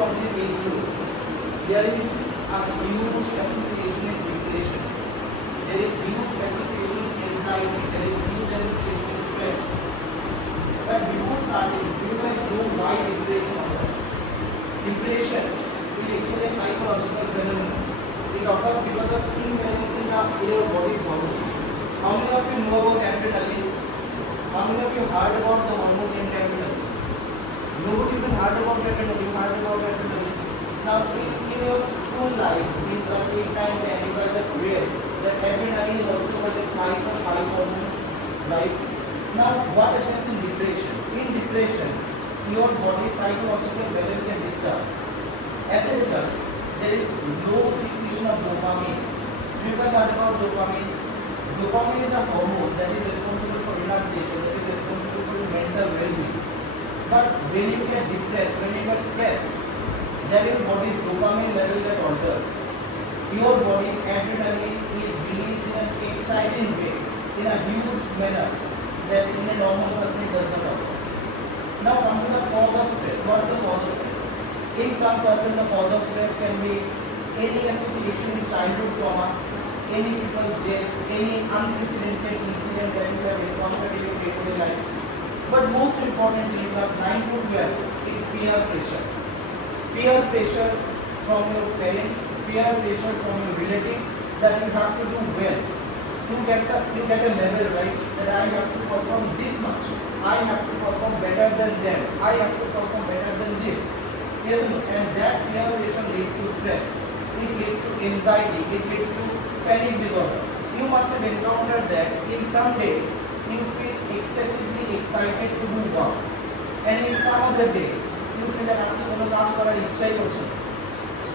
from this age group, there is a huge association in depression. There is huge association in anxiety. There is huge association in stress. But before starting, do you guys know why depression occurs? Depression is actually a psychological phenomenon. It occurs because of imbalance in your body's hormones. How many of you know about adrenaline? How many of you heard about the hormone named adrenaline? Nobody even heard about adrenaline. You heard about adrenaline. Now, in your school life, in class 8, 9, 10, you guys have read that adrenaline is also called a fight or fight hormone, right? Now, what happens in depression? In depression, your body's psychological balance can disturb. As a result, there is low secretion of dopamine. You guys heard about dopamine? Dopamine is a hormone that is responsible for relaxation, that is responsible for mental well-being. But when you get depressed, when you get stressed, then your body's dopamine levels get altered. Your body's adrenaline is released in an exciting way, in a huge manner that in a normal person does not occur. Now come to the cause of stress. What is the cause of stress? In some person, the cause of stress can be any association with childhood trauma, any people's death, any unprecedented incident that you have encountered in your day-to-day life. But most importantly, class 9 to 12 is peer pressure. Peer pressure from your parents, peer pressure from your relatives that you have to do well. You get a level, right, that I have to perform this much. I have to perform better than them. I have to perform better than this. Yes, and that peer pressure leads to stress. It leads to anxiety. It leads to panic disorder. You must have encountered that in some day you feel excessively excited to do work, and in some other day you feel that আজকে কোনো কাজ করার ইচ্ছাই করছে না।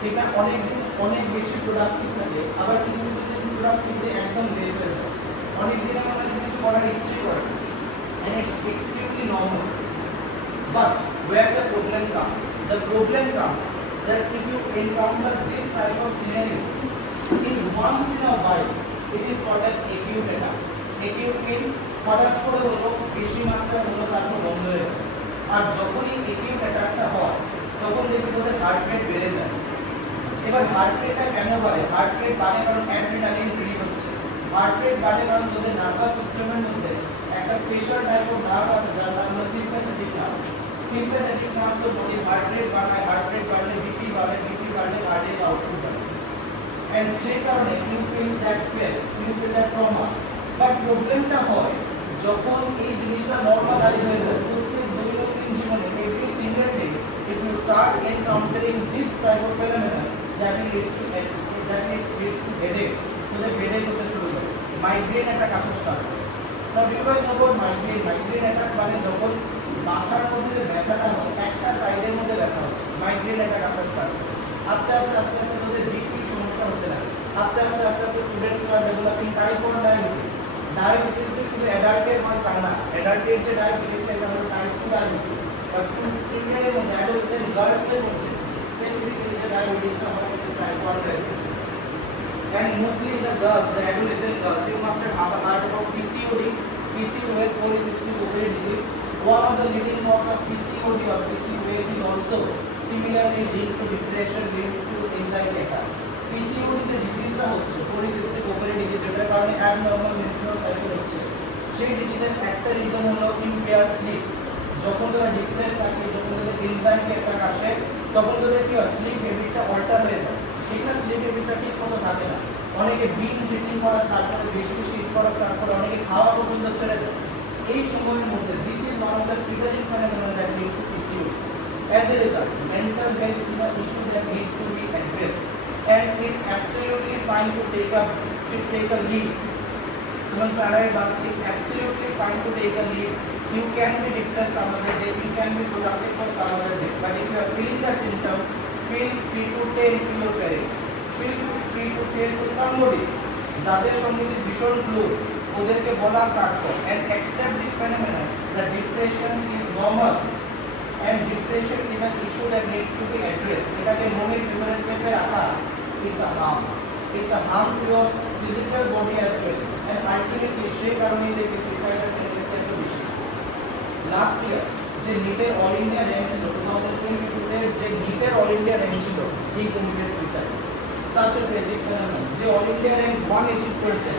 ঠিক না? অনেক দিন অনেক বেশি প্রোডাক্টিভ থাকে, আবার কিছু কিছু দিন প্রোডাক্টিভিটি একদম লেস হয়ে যায়। অনেক দিন আমার কিছু করার ইচ্ছাই করে না, and it's extremely normal. But where the problem comes? The problem comes that if you encounter this type of scenario in once in a while, it is called as acute attack. Acute means হঠাৎ করে হলো, বেশি মাত্রা হলো, তারপর বন্ধ হয়ে গেল। আর যখনই acute attackটা হয় তখন দেখবে তোদের হার্ট রেট বেড়ে যায়। এবার হার্ট রেটটা কেন বাড়ে? হার্ট রেট বাড়ে কারণ অ্যাড্রিনালিন রিলিজ হচ্ছে। হার্ট রেট বাড়ে কারণ তোদের নার্ভাস সিস্টেমের মধ্যে একটা স্পেশাল টাইপ অফ নার্ভ আছে যার নাম হলো সিম্প্যাথেটিক নার্ভ। সিম্প্যাথেটিক নার্ভ তো বডি হার্ট রেট বাড়ায়, হার্ট রেট বাড়লে বিপি বাড়ে, বিপি বাড়লে কার্ডিয়াক আউটপুট বাড়ে। And সেই কারণে you feel that stress, you feel that trauma. But প্রবলেমটা হয় যখন এই জিনিসটা নরমালাইজ হয়ে যায়। প্রত্যেক দৈনন্দিন জীবনে every single day if you start encountering this type of phenomena that will lead to headache, তোদের হেডেক হতে শুরু করে, মাইগ্রেন একটা কাজ স্টার্ট করে। Now do you guys know about migraine? Migraine attack মানে যখন মাথার মধ্যে যে ব্যথাটা হয়, একটা সাইডের মধ্যে ব্যথা হচ্ছে, মাইগ্রেন একটা কাজ স্টার্ট করে। আস্তে আস্তে আস্তে আস্তে তোদের বিপি সমস্যা হতে লাগে। আস্তে আস্তে আস্তে আস্তে students are developing type 1 diabetes. Diabetes যে শুধু অ্যাডাল্টের হয় তা না, অ্যাডাল্টের যে ডায়াবেটিস এটা হলো টাইপ 2 ডায়াবেটিস। বাট চিলড্রেনের মধ্যে অ্যাডাল্টের গার্লসের মধ্যে স্পেসিফিক্যালি যে ডায়াবেটিসটা হয় এটা টাইপ 1 diabetes. And mostly the girls, the adolescent girls, you must have heard about PCOD, PCOS, polycystic ovary disease. One of the leading causes of PCOD or PCOS is also similarly linked to depression, linked to anxiety attack. PCOD যে ডিজিজটা হচ্ছে, polycystic ovary disease, এটার কারণে abnormal menstrual cycle হচ্ছে। সেই ডিজিজের একটা রিজন হলো impaired sleep। যখন তোরা ডিপ্রেস থাকে, যখন তোদের anxiety attack আসে, তখন তোদের কি হয়, স্লিপ হ্যাবিটটা অল্টার হয়ে যায়। ঠিক না? স্লিপ হ্যাবিটটা ঠিক মতো থাকে না। অনেকে বিঞ্জ ইটিং করা স্টার্ট করে, বেশি বেশি ইট করা স্টার্ট করে, অনেকে খাওয়া পর্যন্ত ছেড়ে দেয়। এই সময়ের মধ্যে this is one of the triggering phenomenon that leads to PCOD. As a result, mental health is an issue that needs to be addressed, and it's absolutely fine to take a leave. समझ में आ रहा है बात? It's absolutely fine to take a leave. You can be depressed some other day, you can be productive for some other day, but if you are feeling that symptom, feel free to tell to your parents, feel free to tell to somebody যাদের সঙ্গে ভীষণ ক্লোজ, ওদেরকে বলা স্টার্ট কর, and accept this phenomenon that depression is normal and depression is an issue that needs to be addressed. এটাকে মনের ভিতরে চেপে রাখা is a harm. It's a harm to your physical body as well, and ultimately সেই কারণেই দেখি suicidal tendency এত বেশি। লাস্ট ইয়ার যে নিটের অল ইন্ডিয়া র্যাঙ্ক ছিল 2022 এর যে নিটের অল ইন্ডিয়া র্যাঙ্ক ছিল হি committed suicide. Such a tragic phenomenon, যে অল ইন্ডিয়া র্যাঙ্ক 1 অ্যাচিভ করেছে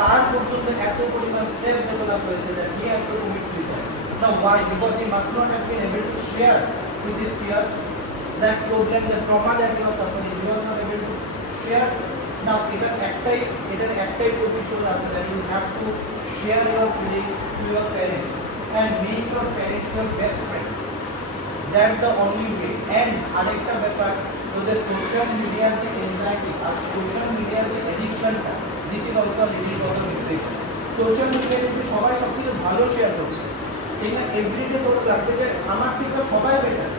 তার পর্যন্ত এত পরিমাণ স্ট্রেস ডেভেলপ হয়েছে that he had to commit suicide. Now why? Because he must not have been able to share with his peers that problem, the trauma that he was suffering. He was not able to share. Now এটার একটাই প্রতিশোধ আছে that you have to share your feelings to your parents and make your parents your best friend. That's the only way. And আরেকটা ব্যাপার, তোদের সোশ্যাল মিডিয়ার যে এনজাইটি আর social মিডিয়ার যে এডিকশনটা, this is also leading to the depression. Social মিডিয়ায় কিন্তু সবাই সবকিছু ভালো শেয়ার করছে, ঠিক না? এভরিডে তোর লাগবে যে আমার থেকে সবাই বেটার,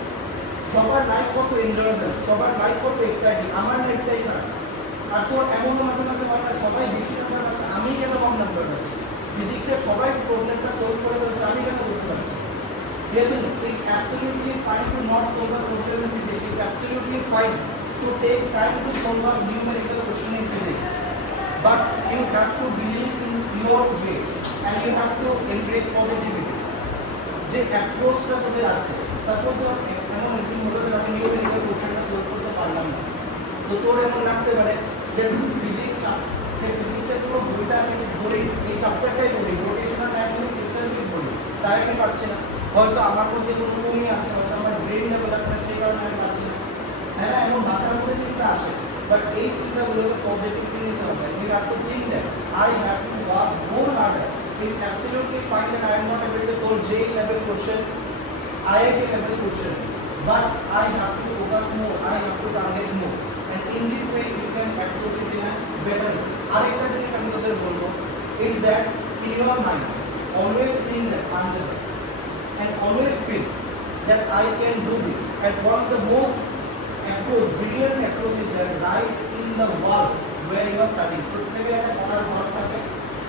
সবার লাইফ কত এনজয়েবল, সবার লাইফ কত এক্সাইটিং, আমার লাইফটাই খারাপ। আর তোর এমনও মাঝে মাঝে হয় না সবাই বেশি নাম্বার পাচ্ছে, আমি কেন কম নাম্বার পাচ্ছি? ফিজিক্সের সবাই প্রবলেমটা সলভ করে বলছে, আমি কেন করতে পারছি? Listen, it's absolutely fine to not solve a problem in physics. It's absolutely fine to take time to solve a numerical question in physics. But you have to believe in your way and you have to embrace positivity. যে অ্যাপ্রোচটা তোদের আছে, তারপর তো এমন একদিন হলো যে আমি নিউমেরিক্যাল কোশ্চেনটা সলভ করতে পারলাম না, তো তোর এমন লাগতে পারে যে ফিজিক্সের পুরো বইটা আছে ধরি, এই চ্যাপ্টারটাই পড়ি, রোটেশনাল ডায়াগ্রাম ফিজিক্যাল পড়ি, তাই আমি পারছি না। হয়তো আমার মধ্যে কোনো কমি আছে, হয়তো আমার ব্রেন ডেভেলপমেন্ট সেই কারণে আমি পারছি না, হ্যাঁ না? এমন মাথার মধ্যে চিন্তা আসে, বাট এই চিন্তাগুলোকে পজিটিভলি নিতে হবে। You have to think that I have to work more harder. It's absolutely fine that I am not able to solve JEE level question, IIT level question, but I have to focus more, I have to target more, and in this way you can approach it in a better way. আরেকটা জিনিস আমি তোদের বলবো is that in your mind always think that I am the best and always feel that I can do this. And one of the most brilliant approach is that write in the wall where you are studying. প্রত্যেকের একটা পড়ার ঘর থাকে,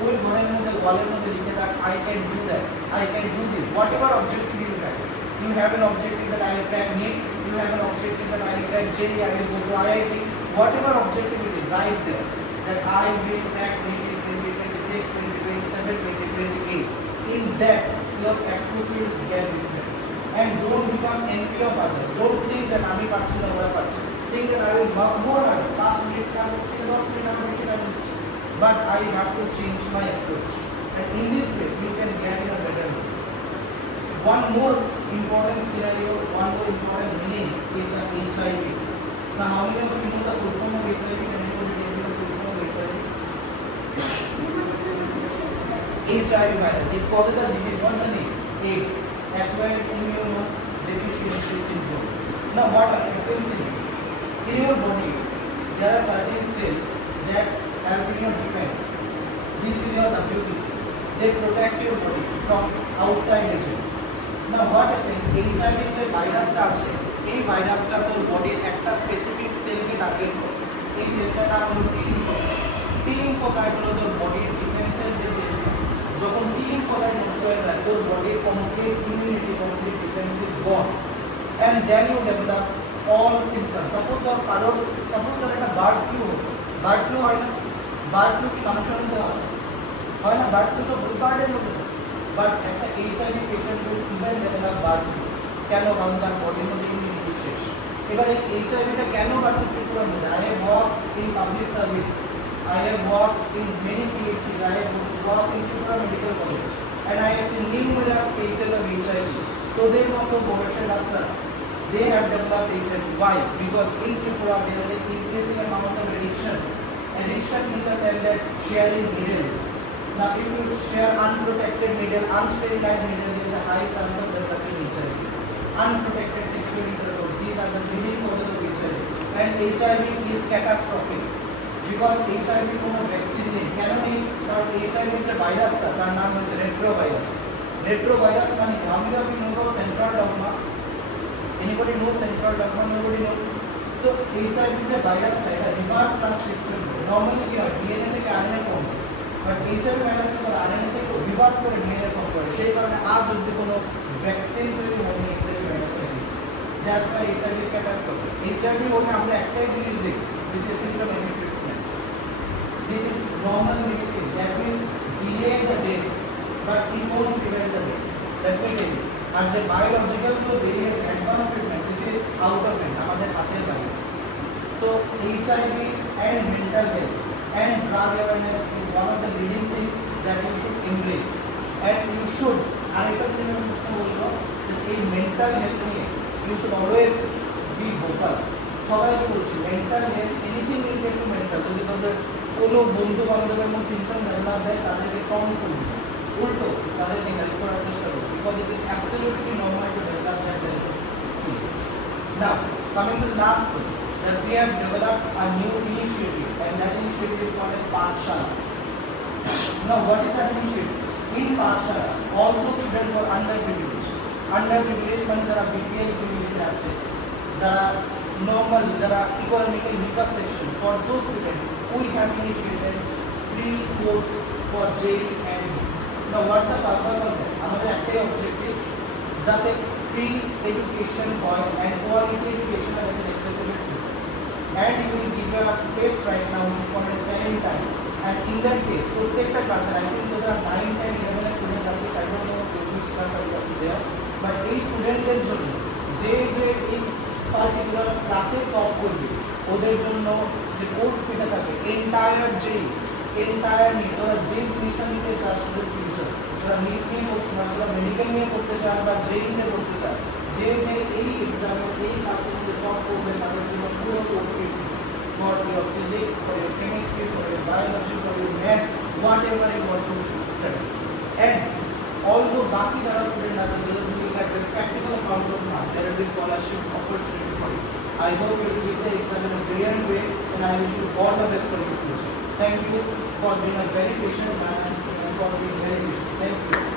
ওই ঘরের মধ্যে ওয়ালের মধ্যে লিখে রাখ I can do that, I can do this, whatever objective you have. You have an objective that I will crack NEET, you have an objective that I will crack JEE, I will go to IIT, whatever objective it is, write there that I will crack NEET in 2026, 2027, 2028. In that your approach will get different. And don't become envy of others. Don't think that আমি পারছি না ওরা পারছে, think that I will work more hard, 5 মিনিট কাজ করতে 10 মিনিট আমি বেশি কাজ করছি, but I have to change my approach, and in this way you can get in a better way. One more important scenario, one more important meaning is the HIV. Now how many of you know the full form of HIV? Can anybody tell me the full form of HIV? HIV virus, it causes a disease, what's the name? AIDS, acquired immunodeficiency syndrome. Now what happens in your body? There are certain cells that help in your defense. This is your WBC. They protect your body from outside agent. Now what happens? HIV যে ভাইরাসটা আছে, এই ভাইরাসটা তোর বডির একটা স্পেসিফিক সেলকে টার্গেট করে। এই সেলটার নাম হলো T lymphocyte. T lymphocyte হলো তোর বডির ডিফেন্সের যে সেল। যখন T lymphocyte নষ্ট হয়ে যায়, তোর বডির complete immunity, complete defence is gone, and then you develop all symptoms. Suppose তোর কারোর একটা বার্ড ফ্লু হলো, বার্ড ফ্লু হয় না? বার্ড ফ্লু কি মানুষের মধ্যে হয় না? বার্ড ফ্লু তো বার্ডের মধ্যে হয়, বাট একটা HIV patient will even develop bird flu. কেন? কারণ তার বডির মধ্যে ইমিউনিটি শেষ। এবার এই HIVটা কেন বাড়ছে ত্রিপুরার মধ্যে? I have worked in public service, I have worked in many PhDs, I have worked in Tripura Medical College, and I have seen numerous cases of HIV. তোদের মতো বয়সের বাচ্চা, they have developed HIV. Why? Because in Tripura there is an increasing amount of addiction. Addiction in the sense that sharing needles. Now if you share unprotected needle, unsterilized needle, there is a high chance of developing HIV. Unprotected sexual intercourse, these are the leading causes of HIV. And HIV is catastrophic because HIV কোনো ভ্যাকসিন নেই। কেন নেই? কারণ HIV যে ভাইরাসটা, তার নাম হচ্ছে রেট্রোভাইরাস। রেট্রোভাইরাস মানে how many of you know about central dogma? Anybody know central dogma? Nobody knows. So HIV যে ভাইরাসটা, এটা রিভার্স ট্রান্সক্রিপশন। নরমালি কি হয়? DNA থেকে RNA ফর্ম হয়, বাট HIV ভাইরাস কিন্তু RNA থেকে রিভার্স করে DNA ফর্ম করে। সেই কারণে আজ অবধি কোনো ভ্যাকসিন তৈরি হয়নি HIV ভাইরাসের। That's why HIV catastrophe. HIV হলে আমরা একটাই জিনিস দেখি, this is symptomatic treatment, this is normal medicine that will delay the death but it won't prevent the death. That will tell you. আর যে বায়োলজিক্যাল গুলো বেরিয়েছে advance treatment, this is out of it. HIV and mental health and drug awareness is one of the leading things that you should embrace. And you should, আরেকটা জিনিস আমি প্রশ্ন বলবো যে এই মেন্টাল হেলথ নিয়ে you should always be vocal. সবাইকে বলছি mental health anything related to mental, যদি তাদের কোনো বন্ধু বান্ধবের মধ্যে সিমটম না দেয় তাদেরকে কম করবে, উল্টো তাদেরকে হেল্প করার চেষ্টা করবে, because it is absolutely normal to develop that health. Now, coming to the last thing, that we have developed a new initiative, and that initiative is called as Pathshala. Now, what is that initiative? In Pathshala, all those students who are underprivileged. Underprivileged means যারা BPL community আছে, যারা normal, যারা economically weaker section. For those students, we have initiated free course for JEE and NEET. Now, what the purpose of that? আমাদের একটাই objective, যাতে free education হয় and quality education are accessible to you. And you will give a test right now which is called as parent time. And in that case, প্রত্যেকটা ক্লাসে I think there are 9, 10, 11 students আছে, I don't know which class are there, but এই স্টুডেন্টদের জন্য যে এই পার্টিকুলার ক্লাসে টপ করবে ওদের জন্য যে কোর্স ফিটা থাকে এন্টায়ার নিট, ওরা যে জিনিসটা নিতে চায় ওদের ফিউচার, যারা নিট নিয়ে করতে চায়, যারা মেডিকেল নিয়ে করতে চায় বা জেইতে করতে চায়, যে এই এক্সামে এই ক্লাসের মধ্যে টপ করবে তাদের জন্য পুরো course fit for your physics, for your chemistry, for your biology, for your math, whatever you want to study. And although বাকি যারা স্টুডেন্ট আছে যাদের তুমি একটা practical amount of mark, there will be scholarship opportunity for you. I hope you will give the exam in a brilliant way, and I wish you all the best for your future. Thank you for being a very patient man and for being very patient. Thank you.